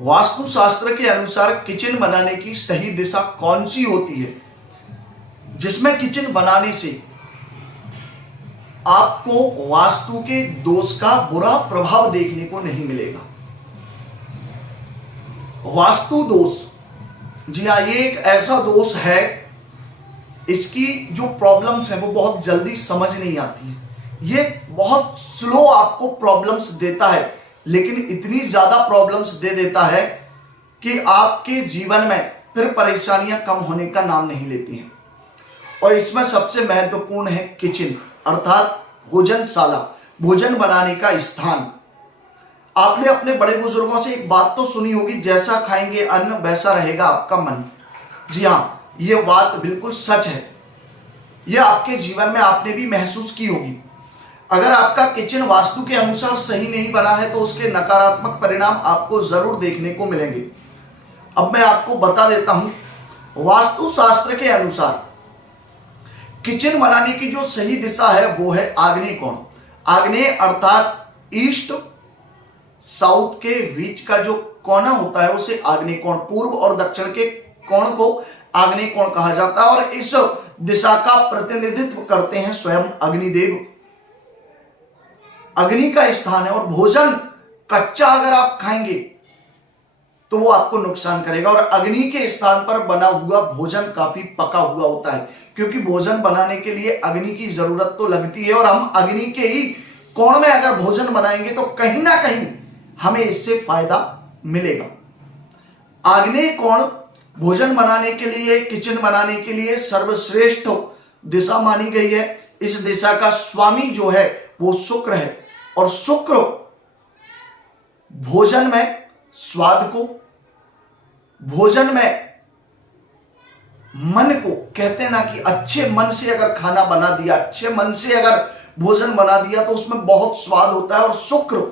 वास्तुशास्त्र के अनुसार किचन बनाने की सही दिशा कौन सी होती है जिसमें किचन बनाने से आपको वास्तु के दोष का बुरा प्रभाव देखने को नहीं मिलेगा। वास्तु दोष, जी हाँ, ये एक ऐसा दोष है, इसकी जो प्रॉब्लम्स हैं वो बहुत जल्दी समझ नहीं आती है। ये बहुत स्लो आपको प्रॉब्लम्स देता है, लेकिन इतनी ज्यादा प्रॉब्लम्स दे देता है कि आपके जीवन में फिर परेशानियां कम होने का नाम नहीं लेती हैं। और इसमें सबसे महत्वपूर्ण है किचन, अर्थात भोजनशाला, भोजन बनाने का स्थान। आपने अपने बड़े बुजुर्गों से एक बात तो सुनी होगी, जैसा खाएंगे अन्न वैसा रहेगा आपका मन। जी हाँ, ये बात बिल्कुल सच है। ये आपके जीवन में आपने भी महसूस की होगी। अगर आपका किचन वास्तु के अनुसार सही नहीं बना है तो उसके नकारात्मक परिणाम आपको जरूर देखने को मिलेंगे। अब मैं आपको बता देता हूं, वास्तुशास्त्र के अनुसार किचन बनाने की जो सही दिशा है वो है आग्नेय कोण। आग्नेय अर्थात ईस्ट साउथ के बीच का जो कोना होता है उसे आग्नेय कोण, पूर्व और दक्षिण के कोण को आग्नेय कोण कहा जाता है। और इस दिशा का प्रतिनिधित्व करते हैं स्वयं अग्निदेव। अग्नि का स्थान है और भोजन कच्चा अगर आप खाएंगे तो वो आपको नुकसान करेगा। और अग्नि के स्थान पर बना हुआ भोजन काफी पका हुआ होता है, क्योंकि भोजन बनाने के लिए अग्नि की जरूरत तो लगती है। और हम अग्नि के ही कोण में अगर भोजन बनाएंगे तो कहीं ना कहीं हमें इससे फायदा मिलेगा। आग्नेय कोण भोजन बनाने के लिए, किचन बनाने के लिए सर्वश्रेष्ठ दिशा मानी गई है। इस दिशा का स्वामी जो है वो शुक्र है, और शुक्र भोजन में स्वाद को, भोजन में मन को, कहते हैं ना कि अच्छे मन से अगर खाना बना दिया, अच्छे मन से अगर भोजन बना दिया तो उसमें बहुत स्वाद होता है। और शुक्र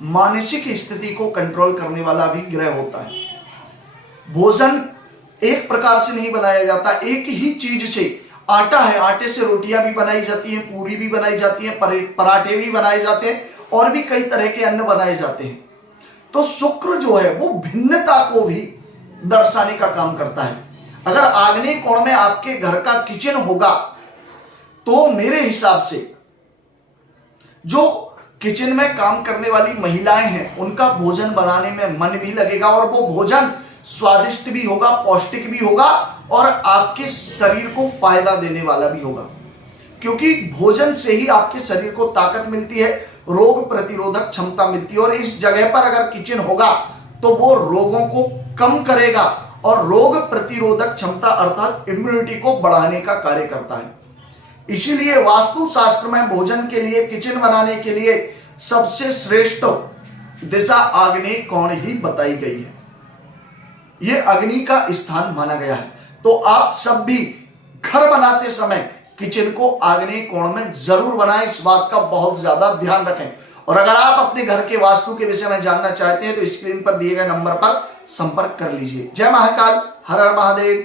मानसिक स्थिति को कंट्रोल करने वाला भी ग्रह होता है। भोजन एक प्रकार से नहीं बनाया जाता, एक ही चीज से, आटा है, आटे से रोटियां भी बनाई जाती हैं, पूरी भी बनाई जाती हैं, पराठे भी बनाए जाते हैं, और भी कई तरह के अन्न बनाए जाते हैं। तो शुक्र जो है वो भिन्नता को भी दर्शाने का काम करता है। अगर आग्नेय कोण में आपके घर का किचन होगा तो मेरे हिसाब से जो किचन में काम करने वाली महिलाएं हैं उनका भोजन बनाने में मन भी लगेगा, और वो भोजन स्वादिष्ट भी होगा, पौष्टिक भी होगा, और आपके शरीर को फायदा देने वाला भी होगा। क्योंकि भोजन से ही आपके शरीर को ताकत मिलती है, रोग प्रतिरोधक क्षमता मिलती है। और इस जगह पर अगर किचन होगा तो वो रोगों को कम करेगा और रोग प्रतिरोधक क्षमता अर्थात इम्यूनिटी को बढ़ाने का कार्य करता है। इसीलिए वास्तुशास्त्र में भोजन के लिए, किचन बनाने के लिए सबसे श्रेष्ठ दिशा आग्नेय कोण ही बताई गई है। यह अग्नि का स्थान माना गया है। तो आप सब भी घर बनाते समय किचन को आग्नेय कोण में जरूर बनाएं। इस बात का बहुत ज्यादा ध्यान रखें। और अगर आप अपने घर के वास्तु के विषय में जानना चाहते हैं तो स्क्रीन पर दिए गए नंबर पर संपर्क कर लीजिए। जय महाकाल, हर हर महादेव।